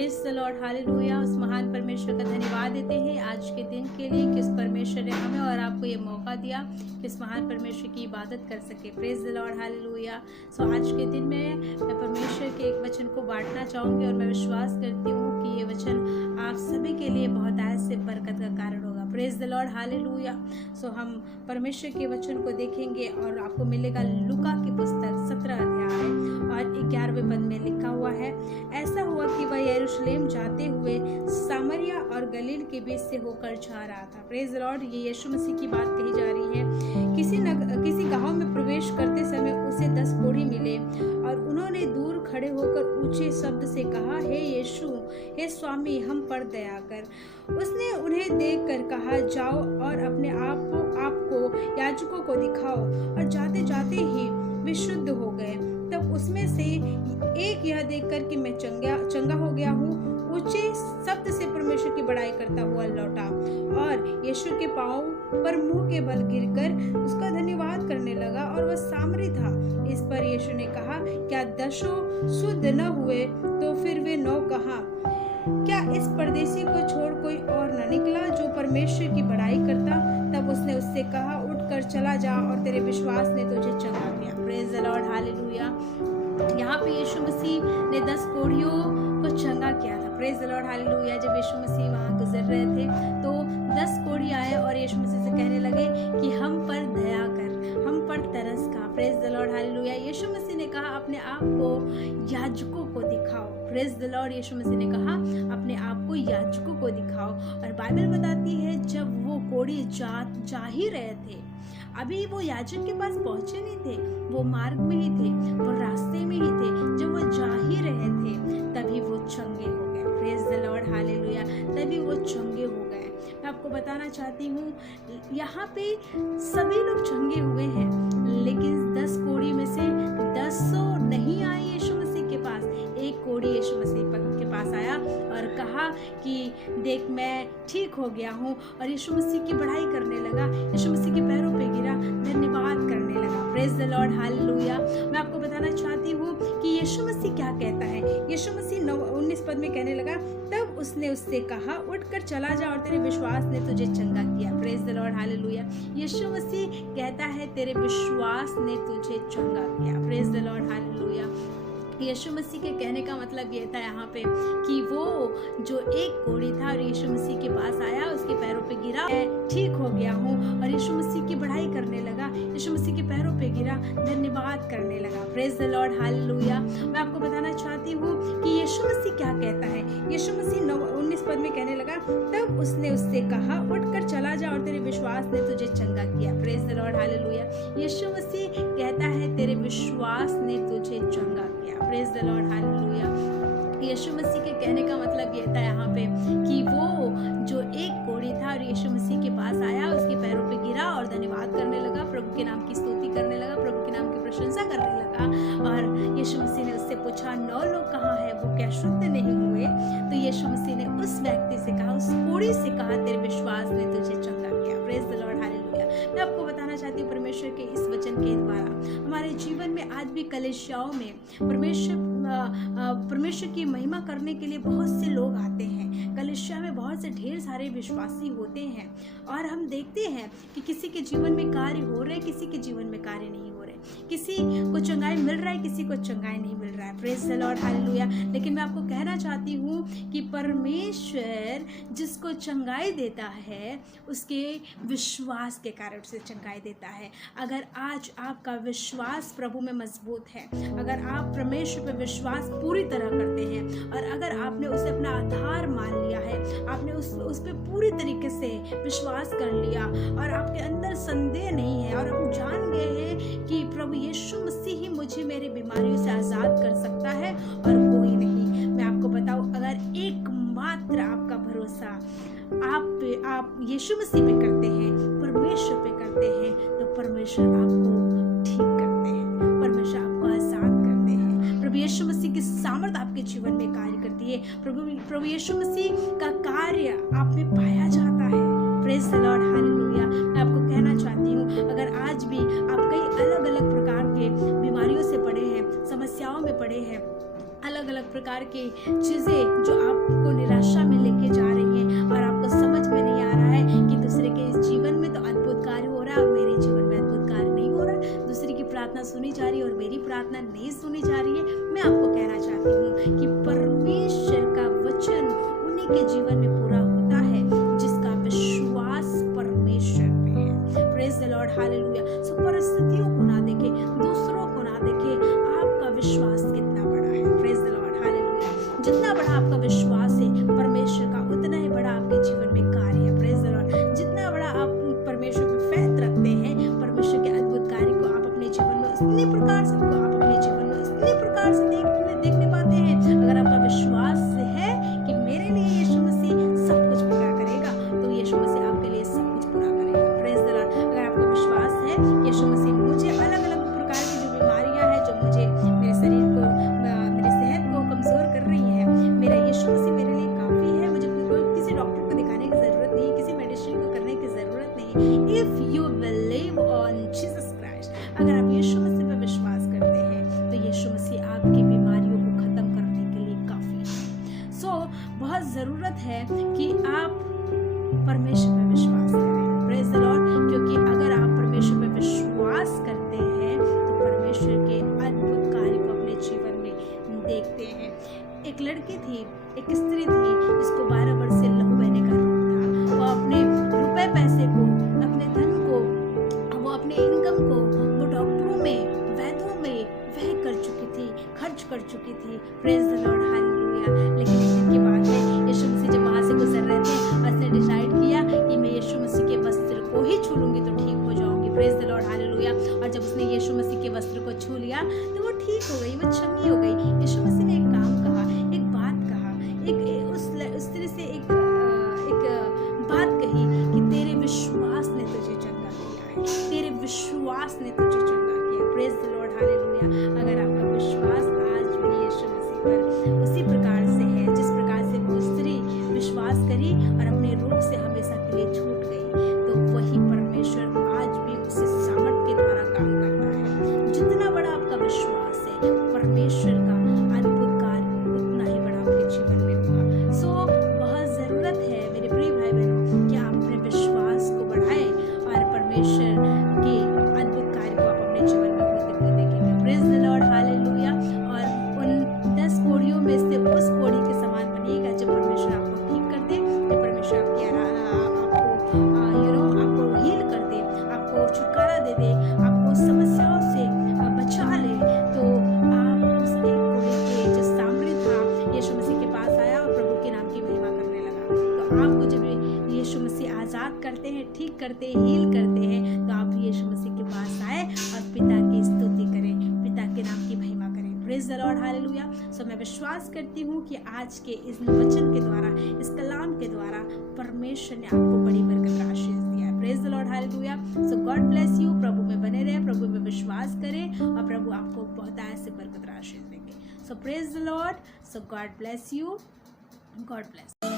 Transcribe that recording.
Praise the Lord, hallelujah. उस महान परमेश्वर का धन्यवाद देते हैं आज के दिन के लिए कि उस परमेश्वर ने हमें और आपको ये मौका दिया कि इस महान परमेश्वर की इबादत कर सके। Praise the Lord, hallelujah. So आज के दिन में मैं परमेश्वर के एक वचन को बांटना चाहूँगी और मैं विश्वास करती हूँ कि ये वचन आप सभी के लिए बहुत आज से बरकत का कारण होगा। Praise the Lord, hallelujah. So हम परमेश्वर के वचन को देखेंगे और आपको मिलेगा लूका की पुस्तक 17 अध्याय और 11वें पद में लिखा हुआ है, ऐसा हुआ कि वह यरूशलेम जाते हुए सामरिया और गलील के बीच से होकर जा रहा था। प्रेज द लॉर्ड, ये यीशु मसीह की बात कही जा रही है। किसी गांव में प्रवेश करते समय उसे 10 कोढ़ी मिले और उन्होंने दूर खड़े होकर ऊंचे शब्द से कहा, हे यीशु, हे स्वामी, हम पर दया कर। उसने उन्हें देखकर कहा, जाओ और अपने आप को याजकों को दिखाओ। और जाते जाते ही वे शुद्ध हो गए। तब उसमें से एक यह देखकर कि मैं चंगा हो गया हूँ, ऊंचे शब्द से परमेश्वर की बड़ाई करता हुआ लौटा और यीशु के पांव पर मुंह के बल गिरकर उसका धन्यवाद करने लगा और वह सामरी था। इस पर यीशु ने कहा, क्या 10 शुद्ध न हुए तो फिर वे 9 कहाँ? क्या इस परदेशी को छोड़ कोई और न निकला जो परमेश्वर की बड़ाई करता? तब उसने उससे कहा, उठकर चला जा और तेरे विश्वास ने तुझे चंगा किया। Praise the Lord, hallelujah. यहाँ पे यीशु मसीह ने 10 कोढ़ियों को चंगा किया था। Praise the Lord, hallelujah. जब यीशु मसीह वहाँ गुजर रहे थे तो 10 कोढ़ी आए और यीशु मसीह से कहने लगे कि हम पर दया कर, हम पर तरस खा। Praise the Lord, hallelujah. यीशु मसीह ने कहा, अपने आप को याजकों को दिखाओ। प्रेज द लॉर्ड, यीशु मसीह ने कहा, अपने आप को याजकों को दिखाओ। और बाइबल बताती है जब वो कोढ़ी जा ही रहे थे, अभी वो याजक के पास पहुंचे नहीं थे, वो मार्ग में ही थे, वो रास्ते में ही थे, जब वो जा ही रहे थे तभी वो चंगे हो गए। Praise the Lord, hallelujah. तभी वो चंगे हो गए। मैं आपको बताना चाहती हूँ, यहाँ पे सभी लोग चंगे हुए हैं, लेकिन 10 कोढ़ी में से 10 नहीं आए यीशु मसीह के पास। एक कोढ़ी यीशु मसीह के पास आया और कहा कि देख, मैं ठीक हो गया हूँ, और यीशु मसीह की बड़ाई करने लगा, यीशु मसीह के पैरों पे गिरा, धन्यवाद करने लगा। Praise the Lord, hallelujah. मैं आपको बताना चाहती हूँ कि यीशु मसीह क्या कहता है। यीशु मसीह 19 पद में कहने लगा, तब उसने उससे कहा, उठकर चला जा और तेरे विश्वास ने तुझे चंगा किया। Praise the Lord, hallelujah. यीशु मसीह कहता है, तेरे विश्वास ने तुझे चंगा किया। Praise the Lord, hallelujah. यीशु मसीह के कहने का मतलब ये था यहाँ पे कि वो जो एक कोढ़ी था और यीशु मसीह के पास आया, उसके पैरों पे गिरा, ठीक हो गया हूँ, और यीशु मसीह की बड़ाई करने लगा, यीशु मसीह के पैरों पे गिरा, धन्यवाद करने लगा। Praise the Lord, hallelujah. मैं आपको बताना चाहती हूँ कि यीशु मसीह क्या कहता है। यीशु मसीह 19 पद में कहने लगा, तब उसने उससे कहा, उठकर चला जा और तेरे विश्वास ने तुझे चंगा किया। Praise the Lord, hallelujah. यीशु मसीह कहता है, तेरे विश्वास ने तुझे चंगा किया। Praise the Lord, hallelujah. यीशु मसीह के कहने का मतलब ये था यहाँ पे कि वो जो एक कोढ़ी था और यीशु मसीह के पास आया, उसके पैरों पे गिरा और धन्यवाद करने लगा, प्रभु के नाम की स्तुति करने लगा, प्रभु के नाम की प्रशंसा करने लगा। और यीशु मसीह ने उससे पूछा, 9 लोग कहाँ हैं, वो क्या शुद्ध नहीं हुए? तो यीशु मसीह ने उस व्यक्ति से कहा, उस कोढ़ी से कहा, तेरे विश्वास ने तुझे चंगा किया। Praise the Lord, hallelujah. मैं आपको बताना चाहती हूँ, परमेश्वर के इस वचन के द्वारा हमारे जीवन में आज भी कलीसियाओं में परमेश्वर की महिमा करने के लिए बहुत से लोग आते हैं। कलीसिया में बहुत से ढेर सारे विश्वासी होते हैं और हम देखते हैं कि किसी के जीवन में कार्य हो रहे, किसी के जीवन में कार्य नहीं हो रहे, किसी को चंगाई मिल रहा है, किसी को चंगाई नहीं मिल रहा है। Praise the Lord, hallelujah. लेकिन मैं आपको कहना चाहती हूँ कि परमेश्वर जिसको चंगाई देता है, उसके विश्वास के कारण से चंगाई देता है। अगर आज आपका विश्वास प्रभु में मजबूत है, अगर आप परमेश्वर पर विश्वास पूरी तरह करते हैं और अगर आपने उसे अपना आधार मान लिया है, आपने उस पर पूरी तरीके से विश्वास कर लिया और आपके अंदर संदेह नहीं है और आप जान गए हैं कि प्रभु यीशु मसीह ही मुझे मेरी बीमारियों से आज़ाद कर सकता है और कोई नहीं। मैं आपको बताऊं, अगर एकमात्र आपका भरोसा आप यीशु मसीह पे करते हैं, परमेश्वर पे करते हैं, तो परमेश्वर आपको ठीक करते हैं, परमेश्वर आपको आज़ाद करते हैं। प्रभु यीशु मसीह की सामर्थ आपके जीवन में कार्य करती है। प्रभु यीशु मसीह का कार्य आप में पाया जाता है। Praise the Lord, hallelujah. मैं आपको कहना चाहती हूँ, अगर आज भी आप कई अलग अलग प्रकार के बीमारियों से पड़े हैं, समस्याओं में पड़े हैं, अलग अलग प्रकार प्रकार की चीज़ें जो आपको निराशा में लेके जा रही हैं और आपको समझ में नहीं आ रहा है कि दूसरे के जीवन में तो अद्भुत कार्य हो रहा है और मेरे जीवन में अद्भुत कार्य नहीं हो रहा, दूसरे की प्रार्थना सुनी जा रही है और मेरी प्रार्थना नहीं सुनी जा रही है, मैं आपको कहना चाहती हूँ कि परमेश्वर का वचन उन्हीं के जीवन में पूरा होता है जिसका विश्वास परमेश्वर पे है। Praise the Lord, hallelujah. So परिस्थितियों को ना देखे, दूसरों को ना देखे, आपका विश्वास कितना बड़ा है। Praise the Lord, hallelujah. जितना बड़ा आपका विश्वास है परमेश्वर का, उतना ही बड़ा आपके जीवन में कार्य है। Praise the Lord. जितना बड़ा आप परमेश्वर पे फेथ रखते हैं, परमेश्वर के अद्भुत कार्य को आप अपने जीवन में उतनी प्रकार से देखने पाते हैं। अगर आपका विश्वास है कि मेरे लिए यीशु मसीह सब कुछ पूरा करेगा, तो यीशु मसीह आपके लिए सब कुछ पूरा करेगा। Praise the Lord. अगर आपका विश्वास है कि यीशु मसीह मुझे अलग अलग प्रकार की जो बीमारियां हैं, जो मुझे मेरे शरीर को, मेरी सेहत को कमजोर कर रही है, मेरा यीशु मसीह मेरे लिए काफी है, मुझे किसी डॉक्टर को दिखाने की जरूरत नहीं, किसी मेडिसिन को करने की जरूरत नहीं। If you believe on Jesus Christ, अगर आप यीशु मसीह पर विश्वास करते हैं तो यीशु मसीह आपकी बीमारियों को खत्म करने के लिए काफी है। सो बहुत जरूरत है कि आप परमेश्वर पर विश्वास करें। Praise the Lord. क्योंकि अगर आप परमेश्वर पर विश्वास करते हैं तो परमेश्वर के अद्भुत कार्य को अपने जीवन में देखते हैं। एक लड़की थी, एक स्त्री थी जिसको 12 वर्ष से लहू बहने का रोग था। वो अपने रुपए पैसे को, अपने धन को, वो अपने इनकम को वो डॉक्टरों में, वैद्यों में व्यय कर चुकी थी, खर्च कर चुकी थी। Praise the Lord, hallelujah. लेकिन एक दिन की बात है, यीशु मसीह जब वहां से गुजर रहे थे, उसने डिसाइड किया कि मैं यीशु मसीह के वस्त्र को ही छू लूंगी तो ठीक हो जाऊंगी। Praise the Lord, hallelujah. और जब उसने यीशु मसीह के वस्त्र को छू लिया तो वो ठीक हो गई, वो चंगी हो गई। यीशु मसीह ने एक काम कहा, एक बात कहा, उस स्त्री से एक बात कही कि तेरे विश्वास ने तुझे चंगा किया है, तेरे विश्वास ने तुझे चंगा किया। Praise the Lord, hallelujah. अगर आपका विश्वास आज भी यीशु मसीह पर उसी प्रकार से है जिस प्रकार से वो स्त्री विश्वास करी और अपने रोग से हमेशा के लिए छूट गई, तो वही परमेश्वर आज भी उसी सामर्थ के द्वारा काम करता है। जितना बड़ा आपका विश्वास है, परमेश्वर का अद्भुत कार्य उतना ही बड़ा आपके जीवन में होगा। सो बहुत जरूरत है मेरे प्रिय भाई बहनों कि आप अपने विश्वास को बढ़ाएं और परमेश्वर के अद्भुत कार्य को आप अपने जीवन में होते हुए देखेंगे। Praise the Lord, hallelujah. और उन 10 कोड़ियों में से उस कोड़ी के समान बनिएगा जब परमेश्वर आपको ठीक कर दे, जब परमेश्वर आपको हील कर दे, आपको छुटकारा दे दे, आपको समस्याओं से बचा ले, तो आप उस एक कोड़ी के जो सामरी था यीशु मसीह के पास आया और प्रभु के नाम की महिमा करने लगा। तो आपको जब यीशु मसीह आजाद करते हैं, ठीक करते हैं, हील करते हैं, तो आप यीशु मसीह के पास आए और पिता की स्तुति करें, पिता के नाम की महिमा करें। Praise the Lord, hallelujah. So मैं विश्वास करती हूँ कि आज के इस वचन के द्वारा, इस कलाम के द्वारा परमेश्वर ने आपको बड़ी बरकत का आशीष दिया है। Praise the Lord, hallelujah. So God bless you. प्रभु में बने रहे, प्रभु में विश्वास करें और प्रभु आपको बहुत ऐसे बरकत का आशीष देंगे। So praise the Lord. So God bless you. God bless.